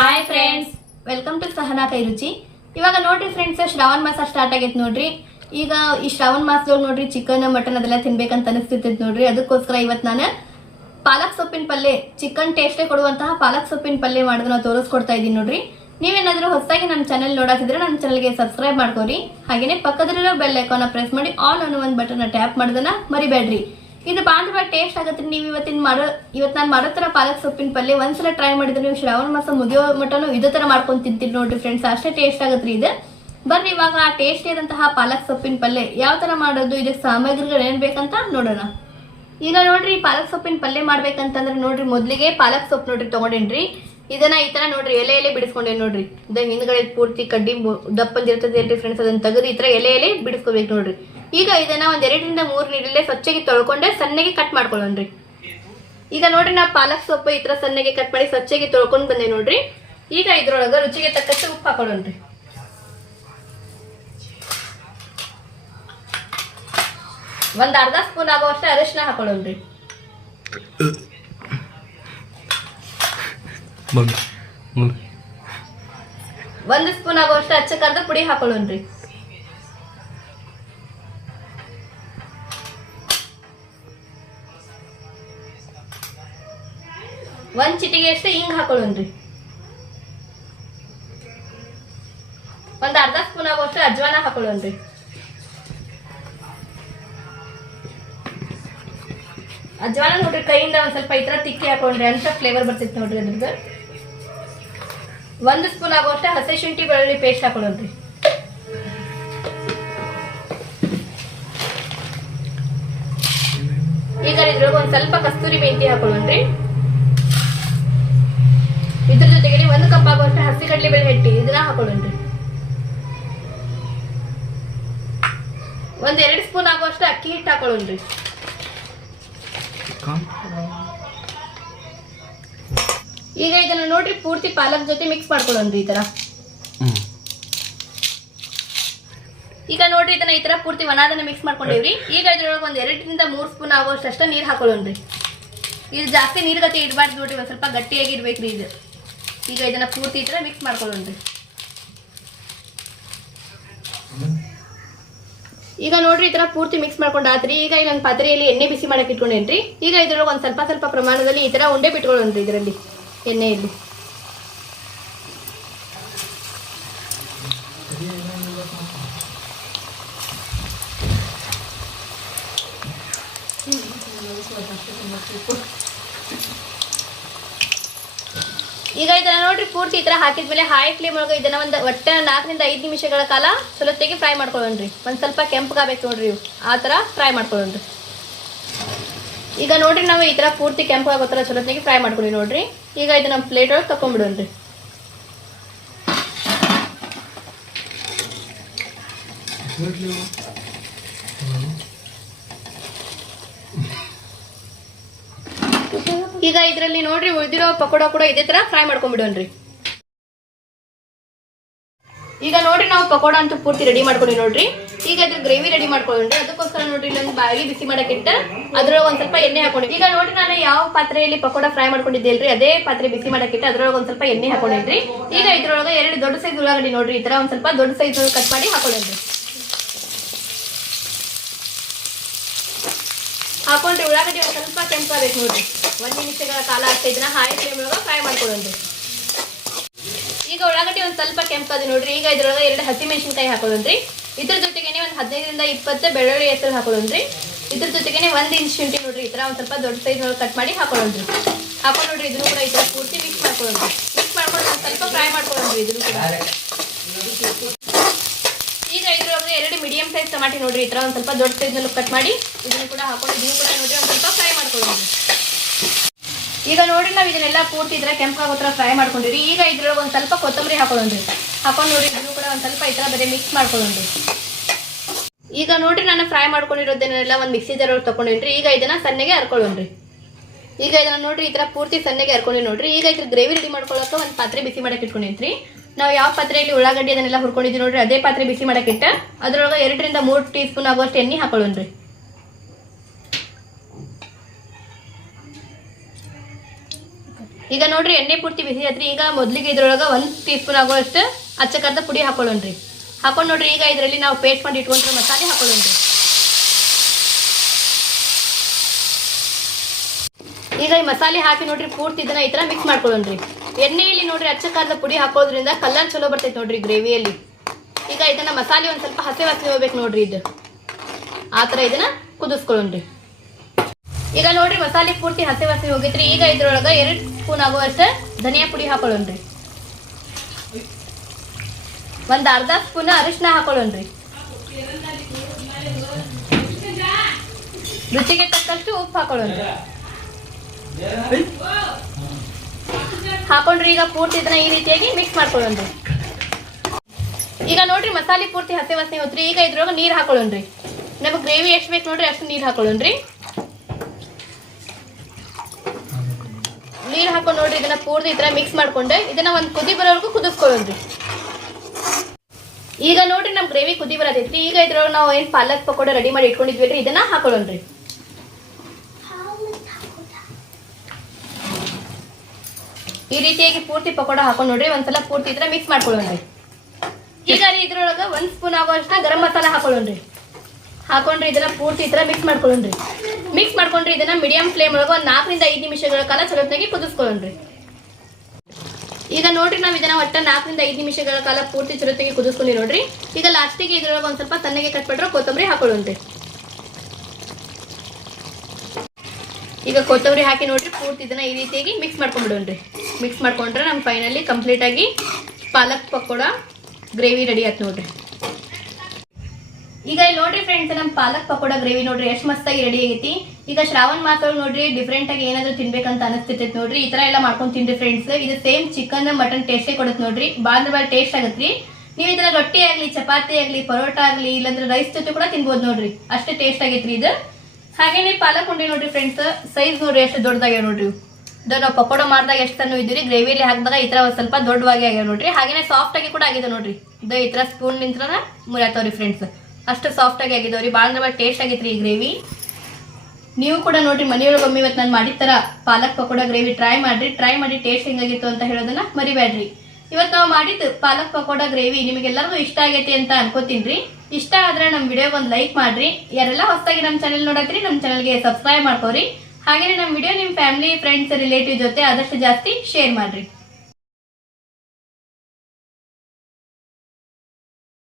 Hi friends welcome to Sahana Kai Ruchi ಇವಾಗ ನೋಡ್ರಿ friends Shravana ಮಾಸ ಸ್ಟಾರ್ಟ್ ಆಗೈತೆ ನೋಡ್ರಿ. ಈಗ ಈ ಶ್ರಾವಣ ಮಾಸದೊಳಗೆ ನೋಡ್ರಿ ಚಿಕನ್ ಮಟನ್ ಅದೆಲ್ಲ ತಿನ್ಬೇಕಂತ ಅನಿಸ್ತಿರ್ತೈತೆ ನೋಡ್ರಿ. ಅದಕ್ಕೋಸ್ಕರ ಇವತ್ತು ನಾನು ಪಾಲಕ್ ಸೊಪ್ಪಿನ ಪಲ್ಯ ಚಿಕನ್ ಟೇಸ್ಟೇ ಕೊಡುವಂತಹ ಪಾಲಕ್ ಸೊಪ್ಪಿನ ಪಲ್ಯ ನಾವು ತೋರಿಸ್ಕೊಡ್ತಾ ಇದ್ದೀನಿ ನೋಡ್ರಿ. ನೀವೇನಾದರೂ ಹೊಸದಾಗಿ ನನ್ನ ಚಾನೆಲ್ ನೋಡಾತಿದ್ರೆ ನನ್ನ ಚಾನಲ್ಗೆ ಸಬ್ಸ್ಕ್ರೈಬ್ ಮಾಡ್ಕೊರಿ. ಹಾಗೆಯೇ ಪಕ್ಕದಲ್ಲಿರೋ ಬೆಲ್ ಐಕಾನ ಪ್ರೆಸ್ ಮಾಡಿ ಆಲ್ ಅನ್ನೋ ಒಂದು ಬಟನ್ನ ಟ್ಯಾಪ್ ಮಾಡೋದನ್ನ ಮರಿಬೇಡ್ರಿ. ಇದು ಬಾಂಧವ ಟೇಸ್ಟ್ ಆಗತ್ತೆ. ನೀವು ಇವತ್ತಿನ ಮಾಡೋ ಇವತ್ತು ನಾನು ಮಾಡೋ ಥರ ಪಾಲಕ್ ಸೊಪ್ಪಿನ ಪಲ್ಯ ಒಂದ್ಸಲ ಟ್ರೈ ಮಾಡಿದ್ರೆ ನೀವು ಶ್ರಾವಣ ಮಾಸ ಮುಗಿಯೋ ಮಟನು ಇದೇ ಥರ ಮಾಡ್ಕೊಂಡು ತಿಂತೀರಿ ನೋಡ್ರಿ ಫ್ರೆಂಡ್ಸ್ ಅಷ್ಟೇ ಟೇಸ್ಟ್ ಆಗತ್ರಿ ಇದು. ಬರ್ರಿ, ಇವಾಗ ಆ ಟೇಸ್ಟ್ ಪಾಲಕ್ ಸೊಪ್ಪಿನ ಪಲ್ಯ ಯಾವ ಥರ ಮಾಡೋದು? ಇದಕ್ಕೆ ಸಾಮಗ್ರಿಗಳು ಏನ್ ಬೇಕಂತ ನೋಡೋಣ. ಈಗ ನೋಡ್ರಿ ಪಾಲಕ್ ಸೊಪ್ಪಿನ ಪಲ್ಯ ಮಾಡ್ಬೇಕಂತಂದ್ರೆ ನೋಡ್ರಿ, ಮೊದಲಿಗೆ ಪಾಲಕ್ ಸೊಪ್ಪು ನೋಡ್ರಿ ತಗೊಂಡೇನ್ರಿ. ಇದನ್ನ ಈ ತರ ನೋಡ್ರಿ, ಎಲೆ ಎಲೆ ಬಿಡಿಸ್ಕೊಂಡೇನ್ ನೋಡ್ರಿ. ಹಿಂದ್ಗಡೆ ಪೂರ್ತಿ ಕಡ್ಡಿ ದಪ್ಪಂದಿರ್ತದೆ ಫ್ರೆಂಡ್ಸ್ ಅದನ್ನ ತೆಗೆದು ಈ ತರ ಎಲೆ ಎಲೆ ಬಿಡಿಸ್ಕೋಬೇಕು ನೋಡ್ರಿ. ಈಗ ಇದನ್ನ ಒಂದ್ ಎರಡರಿಂದ ಮೂರ್ ನೀರಲ್ಲೇ ಸ್ವಚ್ಛಗೆ ತೊಳ್ಕೊಂಡೆ ಸಣ್ಣಗೆ ಕಟ್ ಮಾಡ್ಕೊಳ್ಳೋಣ್ರಿ ಈಗ ನೋಡ್ರಿ ನಾ ಪಾಲಕ್ ಸೊಪ್ಪು ಈ ತರ ಸಣ್ಣಗೆ ಕಟ್ ಮಾಡಿ ಸ್ವಚ್ಛಗೆ ತೊಳ್ಕೊಂಡ್ ಬಂದೆ ನೋಡ್ರಿ. ಈಗ ಇದ್ರೊಳಗ ರುಚಿಗೆ ತಕ್ಕಷ್ಟು ಉಪ್ಪು ಹಾಕೊಳ್ಳೋಣ್ರಿ ಒಂದ್ ಅರ್ಧ ಸ್ಪೂನ್ ಆಗುವಷ್ಟು ಅರಿಶಿನ ಹಾಕೊಳ್ಳೋಣ್ರಿ ಒಂದು ಸ್ಪೂನ್ ಆಗುವಷ್ಟು ಅಚ್ಚ ಕರ್ದ ಪುಡಿ ಹಾಕೊಳ್ಳೋಣ್ರಿ ಒಂದ್ ಚಿಟಿಗೆ ಎಷ್ಟು, ಹಿಂಗ್ ಹಾಕೊಳ್ಳೋಣ್ರಿ. ಒಂದು ಅರ್ಧ ಸ್ಪೂನ್ ಆಗುವಷ್ಟು ಅಜ್ವಾನ ಹಾಕೊಳ್ಳೋಣ್ರಿ. ಅಜ್ವಾನ ನೋಡ್ರಿ, ಕೈಯಿಂದ ಒಂದ್ ಸ್ವಲ್ಪ ಈ ತರ ತಿಕ್ಕಿ ಹಾಕೊಂಡ್ರಿ ಅಂತ ಫ್ಲೇವರ್ ಬರ್ತಿತ್ತು ನೋಡ್ರಿ ಅದ್ರದ್ದು. ಒಂದು ಸ್ಪೂನ್ ಆಗುವಷ್ಟು ಹಸಿ ಶುಂಠಿ ಬೆಳ್ಳುಳ್ಳಿ ಪೇಸ್ಟ್ ಹಾಕೊಳ್ಳೋಣ್ರಿ. ಈಗ ಇದ್ರೊಳಗೆ ಒಂದ್ ಸ್ವಲ್ಪ ಕಸ್ತೂರಿ ಮೆಂತಿ ಹಾಕೊಳ್ಳೋಣ್ರಿ. ಇದ್ರ ಜೊತೆಗೆ ಒಂದು ಕಪ್ ಆಗುವಷ್ಟು ಹಸಿ ಕಡಲೆ ಬೇಳೆ ಹಿಟ್ಟಿ ಇದನ್ನ ಹಾಕೊಳ್ಳೋಣ್ರಿ. ಒಂದ್ ಎರಡು ಸ್ಪೂನ್ ಆಗುವಷ್ಟು ಅಕ್ಕಿ ಹಿಟ್ಟು ಹಾಕೊಳ್ಳೋಣ್ರಿ. ಈಗ ಇದನ್ನ ನೋಡ್ರಿ ಪೂರ್ತಿ ಪಾಲಕ್ ಜೊತೆ ಮಿಕ್ಸ್ ಮಾಡ್ಕೊಳ್ಳೋಣ್ರಿ ಈ ತರ. ಈಗ ನೋಡ್ರಿ ಇದನ್ನ ಈ ತರ ಪೂರ್ತಿ ಒಣದನ್ನ ಮಿಕ್ಸ್ ಮಾಡ್ಕೊಂಡಿವ್ರಿ. ಈಗ ಇದ್ರೊಳಗೆ ಒಂದ್ ಎರಡರಿಂದ ಮೂರ್ ಸ್ಪೂನ್ ಆಗುವಷ್ಟು ಅಷ್ಟ ನೀರ್ ಹಾಕೊಳ್ಳೋಣ್ರಿ. ಇದು ಜಾಸ್ತಿ ನೀರ್ ಗತಿ ಇಡಬಾರ್ದು ನೋಡ್ರಿ ಒಂದ್ ಸ್ವಲ್ಪ ಗಟ್ಟಿಯಾಗಿ ಇರ್ಬೇಕ್ರಿ ಇದು. ಈಗ ಇದನ್ನ ಪೂರ್ತಿ ಈ ಥರ ಮಿಕ್ಸ್ ಮಾಡ್ಕೊಳ್ಳೋಣ್ರಿ ಈಗ ನೋಡ್ರಿ ಈ ತರ ಪೂರ್ತಿ ಮಿಕ್ಸ್ ಮಾಡ್ಕೊಂಡಾತ್ರಿ ಈಗ ನನ್ನ ಪಾತ್ರೆಯಲ್ಲಿ ಎಣ್ಣೆ ಬಿಸಿ ಮಾಡಕ್ ಇಟ್ಕೊಂಡೇನ್ರಿ. ಈಗ ಇದ್ರೊಳಗೆ ಒಂದು ಸ್ವಲ್ಪ ಸ್ವಲ್ಪ ಪ್ರಮಾಣದಲ್ಲಿ ಈ ತರ ಉಂಡೆ ಬಿಟ್ಕೊಳ್ಳೋಣ್ರಿ ಇದರಲ್ಲಿ, ಎಣ್ಣೆಯಲ್ಲಿ. ಈಗ ಇದನ್ನ ನೋಡ್ರಿ, ಪೂರ್ತಿ ಈ ತರ ಹಾಕಿದ್ಮೇಲೆ ಹೈ ಫ್ಲೇಮ್ ಒಳಗೆ ಇದನ್ನ ಒಂದು ಒಟ್ಟೆ ನಾಲ್ಕರಿಂದ ಐದು ನಿಮಿಷಗಳ ಕಾಲ ಸುಲತ್ತೆಗೆ ಫ್ರೈ ಮಾಡ್ಕೊಳ್ಳೋಣ್ರಿ. ಒಂದ್ ಸ್ವಲ್ಪ ಕೆಂಪಗಾಗಬೇಕು ನೋಡ್ರಿ ಆ ತರ ಫ್ರೈ ಮಾಡ್ಕೊಳ್ಳೋಣ್ರಿ. ಈಗ ನೋಡ್ರಿ ನಾವು ಈ ತರ ಪೂರ್ತಿ ಕೆಂಪು ಚಲೋತ್ತಿಗೆ ಫ್ರೈ ಮಾಡ್ಕೊಳ್ಳಿ ನೋಡ್ರಿ. ಈಗ ಇದನ್ನ ಪ್ಲೇಟ್ ಒಳಗೆ ತಕೊಂಡ್ಬಿಡೋಣ್ರಿ. ಈಗ ಇದರಲ್ಲಿ ನೋಡ್ರಿ ಉಳಿದಿರೋ ಪಕೋಡ ಕೂಡ ಇದೇ ತರ ಫ್ರೈ ಮಾಡ್ಕೊಂಡ್ಬಿಡೋಣ್ರಿ. ಈಗ ನೋಡ್ರಿ ನಾವು ಪಕೋಡ ಅಂತೂ ಪೂರ್ತಿ ರೆಡಿ ಮಾಡ್ಕೊಂಡಿ ನೋಡ್ರಿ. ಈಗ ಅದ್ರ ಗ್ರೇವಿ ರೆಡಿ ಮಾಡ್ಕೊಂಡ್ರಿ ಅದಕ್ಕೋಸ್ಕರ ನೋಡ್ರಿ ನಂಗೆ ಬಾಯಿ ಬಿಸಿ ಮಾಡಕ್ಕಿಂತ ಅದ್ರೊಳಗೆ ಒಂದ್ ಸ್ವಲ್ಪ ಎಣ್ಣೆ ಹಾಕೊಂಡ್ರಿ ಈಗ ನೋಡ್ರಿ ನಾನು ಯಾವ ಪಾತ್ರೆಯಲ್ಲಿ ಪಕೋಡ ಫ್ರೈ ಮಾಡ್ಕೊಂಡಿದ್ದೇಲ್ರಿ ಅದೇ ಪಾತ್ರೆ ಬಿಸಿ ಮಾಡಕ್ಕಿಂತ ಅದ್ರೊಳಗೆ ಒಂದ್ ಸ್ವಲ್ಪ ಎಣ್ಣೆ ಹಾಕೊಂಡಿದ್ರಿ ಈಗ ಇದ್ರೊಳಗೆ ಎರಡು ದೊಡ್ಡ ಸೈಜ್ ಉಳ್ಳಾಗಡ್ಡಿ ನೋಡ್ರಿ, ಈ ತರ ಒಂದ್ ಸ್ವಲ್ಪ ದೊಡ್ಡ ಸೈಜ್ ಕಟ್ ಮಾಡಿ ಹಾಕೊಳ್ಳೋಣ್ರಿ ಹಾಕೊಂಡ್ರಿ ಉಳ್ಳಾಗಡ್ಡಿ ಒಂದು ಸ್ವಲ್ಪ ಕೆಂಪಾಗಬೇಕು ನೋಡ್ರಿ. ಒಂದು ನಿಮಿಷಗಳ ಕಾಲ ಅಷ್ಟೇ, ಇದನ್ನ ಹಾಯಿ ಫ್ಲೇಮ್ ಒಳಗೆ ಫ್ರೈ ಮಾಡ್ಕೊಳ್ಳೋಣ ಈಗ ಉಳ್ಳಾಗಡ್ಡಿ ಒಂದ್ ಸ್ವಲ್ಪ ಕೆಂಪಾದ ನೋಡ್ರಿ, ಈಗ ಇದ್ರೊಳಗೆ ಎರಡು ಹಸಿ ಮೆಣಸಿನ್ಕಾಯಿ ಹಾಕೊಳ್ಳೋಣ್ರಿ ಇದ್ರ ಜೊತೆಗೇನೆ ಒಂದು ಹದಿನೈದರಿಂದ ಇಪ್ಪತ್ತು ಬೆಳ್ಳುಳ್ಳಿ ಹೆಸರು ಹಾಕೊಳ್ಳೋಣ್ರಿ ಇದ್ರ ಜೊತೆಗೆ ಒಂದು ಇಂಚ್ ಶುಂಠಿ ನೋಡ್ರಿ, ಈ ಥರ ಒಂದ್ ಸ್ವಲ್ಪ ದೊಡ್ಡ ಸೈಜ್ ಒಳಗೆ ಕಟ್ ಮಾಡಿ ಹಾಕೊಳ್ಳೋಣ್ರಿ ಹಾಕೊಂಡು ನೋಡ್ರಿ, ಇದನ್ನು ಕೂಡ ತರ ಪೂರ್ತಿ ಮಿಕ್ಸ್ ಮಾಡ್ಕೊಳ್ಳೋಣ್ರಿ ಮಿಕ್ಸ್ ಮಾಡ್ಕೊಂಡು ಸ್ವಲ್ಪ ಫ್ರೈ ಮಾಡ್ಕೊಳ್ಳೋಣ್ರಿ ಇದನ್ನು ಕೂಡ. ಈಗ ಇದ್ರೊಳಗೆ ಎರಡು ಮೀಡಿಯಂ ಸೈಜ್ ಟಮಾಟಿ ನೋಡ್ರಿ, ಈ ತರ ಒಂದ್ ಸ್ವಲ್ಪ ದೊಡ್ಡ ಸೈಜ್ನಲ್ಲಿ ಕಟ್ ಮಾಡಿ ಇದನ್ನು ಕೂಡ ಹಾಕೊಂಡು ಇದನ್ನು ಕೂಡ ನೋಡ್ರಿ, ಒಂದ್ ಸ್ವಲ್ಪ ಫ್ರೈ ಮಾಡ್ಕೊಳ್ಳೋಣ. ಈಗ ನೋಡ್ರಿ ನಾವು ಇದನ್ನೆಲ್ಲ ಪೂರ್ತಿ ಇದ್ರೆ ಕೆಂಪಾಗೋ ಥರ ಫ್ರೈ ಮಾಡ್ಕೊಂಡಿರಿ ಈಗ ಇದ್ರೊಳಗೆ ಒಂದು ಸ್ವಲ್ಪ ಕೊತ್ತಂಬರಿ ಹಾಕೊಳ್ಳೋಣ್ರಿ ಹಾಕೊಂಡು ನೋಡಿ ಇದನ್ನು ಕೂಡ ಒಂದ್ ಸ್ವಲ್ಪ ಈ ಥರ ಬರೀ ಮಿಕ್ಸ್ ಮಾಡ್ಕೊಳ್ಳೋಣ್ರಿ ಈಗ ನೋಡ್ರಿ ನಾನು ಫ್ರೈ ಮಾಡ್ಕೊಂಡಿರೋದನ್ನೆಲ್ಲ ಒಂದು ಮಿಕ್ಸಿ ಜಾರ್ ಒಳಗೆ ತಗೊಂಡೇನ್ರಿ ಈಗ ಇದನ್ನ ಸಣ್ಣಗೆ ಹರ್ಕೊಳ್ಳೋಣ್ರಿ ಈಗ ಇದನ್ನ ನೋಡ್ರಿ, ಈ ಥರ ಪೂರ್ತಿ ಸಣ್ಣಗೆ ಹರ್ಕೊಂಡಿ ನೋಡ್ರಿ. ಈಗ ಇದ್ರ ಗ್ರೇವಿ ರೆಡಿ ಮಾಡ್ಕೊಳ್ಳೋಕೆ ಒಂದು ಪಾತ್ರೆ ಬಿಸಿ ಮಾಡಕ್ಕೆ ಇಟ್ಕೊಂಡೇನ್ರಿ. ನಾವು ಯಾವ ಪಾತ್ರೆಯಲ್ಲಿ ಉಳ್ಳಾಗಡ್ಡಿ ಅದನ್ನೆಲ್ಲ ಹುರ್ಕೊಂಡಿದ್ದೀವಿ ನೋಡ್ರಿ, ಅದೇ ಪಾತ್ರೆ ಬಿಸಿ ಮಾಡೋಕ್ಕಿಟ್ಟ ಅದರೊಳಗೆ ಎರಡರಿಂದ ಮೂರು ಟೀ ಸ್ಪೂನ್ ಆಗುವಷ್ಟು ಎಣ್ಣೆ ಹಾಕೊಳ್ಳೋಣ್ರಿ ಈಗ ನೋಡ್ರಿ, ಎಣ್ಣೆ ಪೂರ್ತಿ ಬಿಸಿ ಆತ್ರಿ ಈಗ ಮೊದಲಿಗೆ ಇದ್ರೊಳಗೆ ಒಂದು ಟೀ ಸ್ಪೂನ್ ಆಗೋಷ್ಟು ಅಚ್ಚಕರ್ದ ಪುಡಿ ಹಾಕೊಳ್ಳೋಣ್ರಿ ಹಾಕೊಂಡು ನೋಡ್ರಿ, ಈಗ ಇದರಲ್ಲಿ ನಾವು ಪೇಸ್ಟ್ ಮಾಡಿ ಇಟ್ಕೊಂಡ್ರೆ ಮಸಾಲೆ ಹಾಕೊಳ್ಳೋಣ್ರಿ ಈಗ ಈ ಮಸಾಲೆ ಹಾಕಿ ನೋಡ್ರಿ, ಪೂರ್ತಿ ಇದನ್ನ ಈ ಥರ ಮಿಕ್ಸ್ ಮಾಡ್ಕೊಳ್ಳೋಣ್ರಿ ಎಣ್ಣೆಯಲ್ಲಿ ನೋಡ್ರಿ ಅಚ್ಚಕಾರದ ಪುಡಿ ಹಾಕೋದ್ರಿಂದ ಕಲರ್ ಚಲೋ ಬರ್ತೈತೆ ನೋಡ್ರಿ ಗ್ರೇವಿಯಲ್ಲಿ. ಈಗ ಇದನ್ನ ಮಸಾಲೆ ಒಂದ್ ಸ್ವಲ್ಪ ಹಸಿ ವಾಸನೆ ಹೋಗ್ಬೇಕು ನೋಡ್ರಿ ಇದು. ಆ ತರ ಇದನ್ನ ಕುದಿಸ್ಕೊಳ್ಳೋಣ್ರಿ. ಈಗ ನೋಡ್ರಿ ಮಸಾಲೆ ಪೂರ್ತಿ ಹಸಿ ವಾಸನೆ ಹೋಗಿತ್ರಿ. ಈಗ ಇದ್ರೊಳಗ ಎರಡು ಸ್ಪೂನ್ ಆಗುವಷ್ಟು ಧನಿಯಾ ಪುಡಿ ಹಾಕೊಳ್ಳೋಣ್ರಿ. ಒಂದ್ ಅರ್ಧ ಸ್ಪೂನ್ ಅರಿಶಿನ ಹಾಕೊಳ್ಳೋಣ್ರಿ. ರುಚಿಗೆ ತಕ್ಕಷ್ಟು ಉಪ್ಪು ಹಾಕೊಳ್ಳೋಣ್ರಿ. ಹಾಕೊಂಡ್ರಿ ಈಗ ಪೂರ್ತಿ ಇದನ್ನ ಈ ರೀತಿಯಾಗಿ ಮಿಕ್ಸ್ ಮಾಡ್ಕೊಳ್ಳೋಣ್ರಿ. ಈಗ ನೋಡ್ರಿ ಮಸಾಲೆ ಪೂರ್ತಿ ಹಸಿ ವಾಸನೆ ಹೋತ್ರಿ. ಈಗ ಇದ್ರೊಳಗೆ ನೀರು ಹಾಕೊಳ್ಳೋಣ್ರಿ. ನಮಗೆ ಗ್ರೇವಿ ಎಷ್ಟು ಬೇಕು ನೋಡ್ರಿ ಅಷ್ಟು ನೀರು ಹಾಕೊಳ್ಳೋಣ್ರಿ. ನೀರು ಹಾಕೊಂಡು ನೋಡ್ರಿ ಇದನ್ನ ಪೂರ್ತಿ ಈ ಮಿಕ್ಸ್ ಮಾಡ್ಕೊಂಡು ಇದನ್ನ ಒಂದು ಕುದಿ ಬರೋವರೆಗೂ ಕುದಿಸ್ಕೊಳ್ಳೋಣ್ರಿ. ಈಗ ನೋಡ್ರಿ ನಮ್ಮ ಗ್ರೇವಿ ಕುದಿ ಬರತೈತ್ರಿ. ಈಗ ಇದ್ರೊಳಗೆ ನಾವು ಏನು ಪಾಲಕ್ ಪಕೋಡ ರೆಡಿ ಮಾಡಿ ಇಟ್ಕೊಂಡಿದ್ವಿ ಇದನ್ನ ಹಾಕೊಳ್ಳೋಣ್ರಿ. ಈ ರೀತಿಯಾಗಿ ಪೂರ್ತಿ ಪಕೋಡ ಹಾಕೊಂಡು ನೋಡ್ರಿ, ಒಂದ್ಸಲ ಪೂರ್ತಿ ಇದ್ರೆ ಮಿಕ್ಸ್ ಮಾಡ್ಕೊಳ್ಳೋಣ ಈಗ ರೀ ಇದ್ರೊಳಗ ಒಂದ್ ಸ್ಪೂನ್ ಆಗುವಷ್ಟು ಗರಂ ಮಸಾಲ ಹಾಕೊಳ್ಳೋಣ್ರಿ ಹಾಕೊಂಡ್ರಿ, ಇದನ್ನ ಪೂರ್ತಿ ಇದ್ರೆ ಮಿಕ್ಸ್ ಮಾಡ್ಕೊಳ್ಳೋಣ್ರಿ ಮಿಕ್ಸ್ ಮಾಡ್ಕೊಂಡ್ರಿ, ಇದನ್ನ ಮೀಡಿಯಂ ಫ್ಲೇಮ್ ಒಳಗೆ ಒಂದ್ ನಾಲ್ಕರಿಂದ ಐದು ನಿಮಿಷಗಳ ಕಾಲ ಚಲೋತ್ನಾಗಿ ಕುದಿಸ್ಕೊಳ್ಳೋಣ್ರಿ ಈಗ ನೋಡ್ರಿ ನಾವ್ ಇದನ್ನ ಒಟ್ಟ ನಾಲ್ಕರಿಂದ ಐದು ನಿಮಿಷಗಳ ಕಾಲ ಪೂರ್ತಿ ಚಲೋತ್ನಾಗಿ ಕುದಿಸ್ಕೊಂಡಿ ನೋಡ್ರಿ ಈಗ ಲಾಸ್ಟಿಗೆ ಇದ್ರೊಳಗೆ ಒಂದ್ ಸ್ವಲ್ಪ ತಣ್ಣಗೆ ಕಟ್ಬಿಟ್ರೆ ಕೊತ್ತಂಬರಿ ಹಾಕೊಳ್ಳೋಣ್ರಿ ಈಗ ಕೊತ್ತಂಬರಿ ಹಾಕಿ ನೋಡ್ರಿ, ಪೂರ್ತಿ ಇದನ್ನ ಈ ರೀತಿಯಾಗಿ ಮಿಕ್ಸ್ ಮಾಡ್ಕೊಂಡ್ಬಿಡೋಣ್ರಿ. ಮಿಕ್ಸ್ ಮಾಡ್ಕೊಂಡ್ರೆ ನಮ್ ಫೈನಲಿ ಕಂಪ್ಲೀಟ್ ಆಗಿ ಪಾಲಕ್ ಪಕೋಡ ಗ್ರೇವಿ ರೆಡಿ ಆಯ್ತು ನೋಡ್ರಿ. ಈಗ ಇಲ್ಲಿ ನೋಡ್ರಿ ಫ್ರೆಂಡ್ಸ್ ನಮ್ ಪಾಲಕ್ ಪಕೋಡ ಗ್ರೇವಿ ನೋಡ್ರಿ ಎಷ್ಟ್ ಮಸ್ತಾಗಿ ರೆಡಿ ಆಗೈತಿ. ಈಗ ಶ್ರಾವಣ ಮಾಸ ನೋಡ್ರಿ ಡಿಫ್ರೆಂಟ್ ಆಗಿ ಏನಾದ್ರು ತಿನ್ಬೇಕಂತ ಅನಿಸ್ತಿರ್ತೈತಿ ನೋಡ್ರಿ. ಈ ತರ ಎಲ್ಲ ಮಾಡ್ಕೊಂಡು ತಿನ್ರಿ ಫ್ರೆಂಡ್ಸ್ ಇದು ಸೇಮ್ ಚಿಕನ್ ಮಟನ್ ಟೇಸ್ಟೇ ಕೊಡುತ್ತೆ ನೋಡ್ರಿ. ಬಾಳ ಟೇಸ್ಟ್ ಆಗತ್ರಿ. ನೀವು ಇದನ್ನ ರೊಟ್ಟಿ ಆಗ್ಲಿ, ಚಪಾತಿ ಆಗ್ಲಿ, ಪರೋಟ ಆಗ್ಲಿ, ಇಲ್ಲಾಂದ್ರೆ ರೈಸ್ ಜೊತೆ ಕೂಡ ತಿನ್ಬೋದು ನೋಡ್ರಿ. ಅಷ್ಟೇ ಟೇಸ್ಟ್ ಆಗೈತ್ರಿ ಇದು. ಹಾಗೇನೆ ಪಾಲಕ್ ಉಂಡೆ ನೋಡ್ರಿ ಫ್ರೆಂಡ್ಸ್ ಸೈಜ್ ನೋಡ್ರಿ ಎಷ್ಟು ದೊಡ್ಡದಾಗ್ಯಾವ ನೋಡ್ರಿ. ಇದನ್ನ ಇದು ನಾವು ಪಕೋಡ ಮಾಡಿದಾಗ ಎಷ್ಟು ಸಣ್ಣ ಇದ್ದೀರಿ ಗ್ರೇವಿಯಲ್ಲಿ ಹಾಕಿದಾಗ ಈ ಥರ ಸ್ವಲ್ಪ ದೊಡ್ಡವಾಗಿ ಆಗ್ಯಾವ ನೋಡ್ರಿ. ಹಾಗೇನೆ ಸಾಫ್ಟ್ ಆಗಿ ಕೂಡ ಆಗಿದೆ ನೋಡ್ರಿ. ಇದು ಈ ಥರ ಸ್ಪೂನ್ ನಿಂತ್ರನ ರೀ ಫ್ರೆಂಡ್ಸ್ ಅಷ್ಟು ಸಾಫ್ಟ್ ಆಗಿ ಆಗಿದಾವ್ರಿ. ಭಾಳ ಅಂದ್ರೆ ಭಾಳ ಟೇಸ್ಟ್ ಆಗೈತ್ರಿ ಈ ಗ್ರೇವಿ ನೀವು ಕೂಡ ನೋಡ್ರಿ ಮನೆಯೊಳಗೆ ಒಮ್ಮೆ ಇವತ್ತು ನಾನು ಮಾಡಿದ ಥರ ಪಾಲಕ್ ಪಕೋಡ ಗ್ರೇವಿ ಟ್ರೈ ಮಾಡ್ರಿ. ಟ್ರೈ ಮಾಡಿ ಟೇಸ್ಟ್ ಹೆಂಗಾಗಿತ್ತು ಅಂತ ಹೇಳೋದನ್ನ ಮರಿಬೇಡ್ರಿ ಇವತ್ತು ನಾವು ಮಾಡಿದ್ದು ಪಾಲಕ್ ಪಕೋಡ ಗ್ರೇವಿ. ನಿಮಗೆಲ್ಲರಿಗೂ ಇಷ್ಟ ಆಗೈತಿ ಅಂತ ಅನ್ಕೋತೀನಿ ಇಷ್ಟ ಆದ್ರೆ ನಮ್ಮ ವಿಡಿಯೋಗೆ ಒಂದು ಲೈಕ್ ಮಾಡ್ರಿ. ಯಾರೆಲ್ಲ ಹೊಸದಾಗಿ ನಮ್ಮ ಚಾನೆಲ್ ನೋಡತ್ರಿ ನಮ್ಮ ಚಾನಲ್ಗೆ ಸಬ್ಸ್ಕ್ರೈಬ್ ಮಾಡ್ಕೋರಿ. ಹಾಗೇನೆ ನಮ್ಮ ವಿಡಿಯೋ ನಿಮ್ಮ ಫ್ಯಾಮಿಲಿ ಫ್ರೆಂಡ್ಸ್ ರಿಲೇಟಿವ್ ಜೊತೆ ಆದಷ್ಟು ಜಾಸ್ತಿ ಶೇರ್ ಮಾಡ್ರಿ.